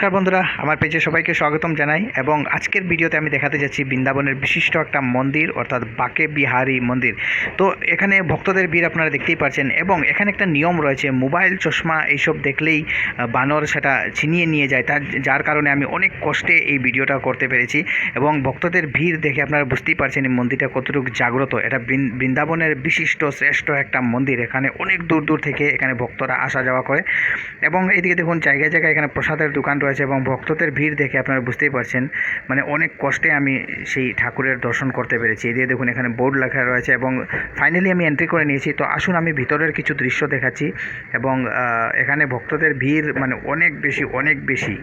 নমস্কার বন্ধুরা, আমার পেজে সবাইকে স্বাগতম জানাই এবং আজকের ভিডিওতে আমি দেখাতে যাচ্ছি বৃন্দাবনের বিশিষ্ট একটা মন্দির, অর্থাৎ বাকে বিহারি মন্দির। তো এখানে ভক্তদের ভিড় আপনারা দেখতেই পাচ্ছেন এবং এখানে একটা নিয়ম রয়েছে, মোবাইল চশমা এইসব দেখলেই বানর সেটা ছিনিয়ে নিয়ে যায়। তার, যার কারণে আমি অনেক কষ্টে এই ভিডিওটা করতে পেরেছি এবং ভক্তদের ভিড় দেখে আপনারা বুঝতেই পারছেন এই মন্দিরটা কতটুকু জাগ্রত। এটা বৃন্দাবনের বিশিষ্ট, শ্রেষ্ঠ একটা মন্দির। এখানে অনেক দূর দূর থেকে এখানে ভক্তরা আসা যাওয়া করে এবং এইদিকে দেখুন, জায়গায় জায়গায় এখানে প্রসাদের দোকান রয়েছে এবং ভক্তদের ভিড় দেখে আপনারা বুঝতেই পারছেন মানে অনেক কষ্টে আমি সেই ঠাকুরের দর্শন করতে পেরেছি। এদিকে দেখুন, এখানে বোর্ড লেখা রয়েছে এবং ফাইনালি আমি এন্ট্রি করে নিয়েছি। তো আসুন, আমি ভিতরের কিছু দৃশ্য দেখাচ্ছি এবং এখানে ভক্তদের ভিড় মানে অনেক বেশি অনেক বেশি।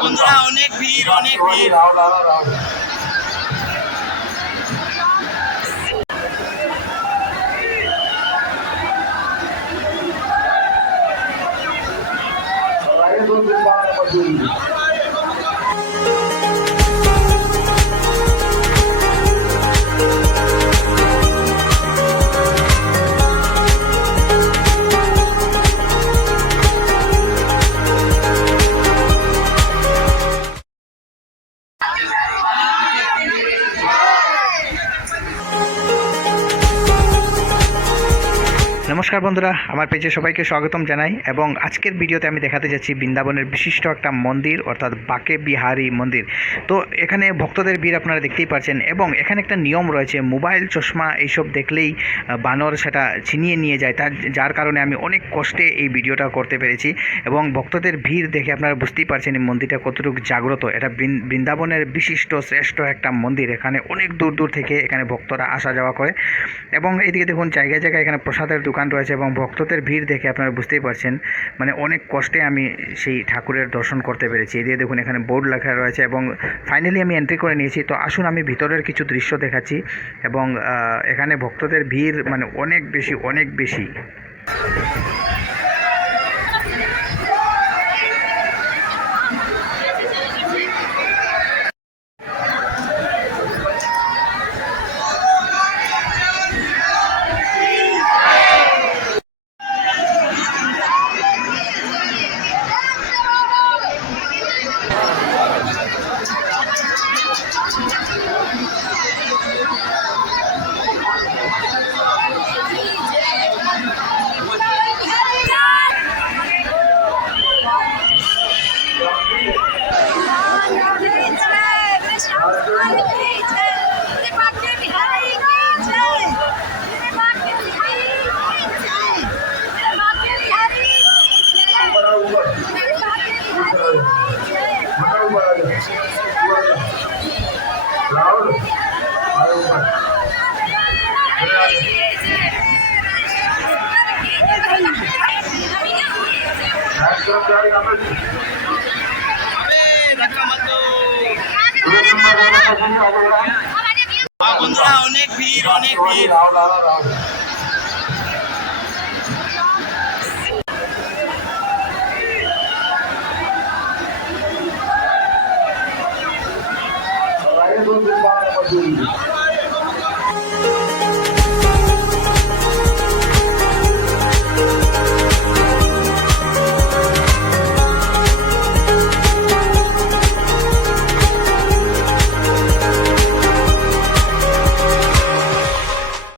বন্ধুরা অনেক ভিড় অনেক ভিড়। নমস্কার বন্ধুরা, আমার পেজে সবাইকে স্বাগতম জানাই এবং আজকের ভিডিওতে আমি দেখাতে যাচ্ছি বৃন্দাবনের বিশিষ্ট একটা মন্দির, অর্থাৎ বাকে বিহারি মন্দির। তো এখানে ভক্তদের ভিড় আপনারা দেখতেই পাচ্ছেন এবং এখানে একটা নিয়ম রয়েছে, মোবাইল চশমা এইসব দেখলেই বানর সেটা ছিনিয়ে নিয়ে যায়। তার, যার কারণে আমি অনেক কষ্টে এই ভিডিওটা করতে পেরেছি এবং ভক্তদের ভিড় দেখে আপনারা বুঝতেই পারছেন এই মন্দিরটা কতটুকু জাগ্রত। এটা বৃন্দাবনের বিশিষ্ট, শ্রেষ্ঠ একটা মন্দির। এখানে অনেক দূর দূর থেকে এখানে ভক্তরা আসা যাওয়া করে এবং এইদিকে দেখুন, জায়গায় জায়গায় এখানে প্রসাদের দোকান রয়েছে এবং ভক্তদের ভিড় দেখে আপনারা বুঝতেই পারছেন মানে অনেক কষ্টে আমি সেই ঠাকুরের দর্শন করতে পেরেছি। এদিকে দেখুন, এখানে বোর্ড লেখা রয়েছে এবং ফাইনালি আমি এন্ট্রি করে নিয়েছি। তো আসুন, আমি ভিতরের কিছু দৃশ্য দেখাচ্ছি এবং এখানে ভক্তদের ভিড় মানে অনেক বেশি অনেক বেশি। বন্ধুরা অনেক ভিড় অনেক ভিড়। perguntas para tá a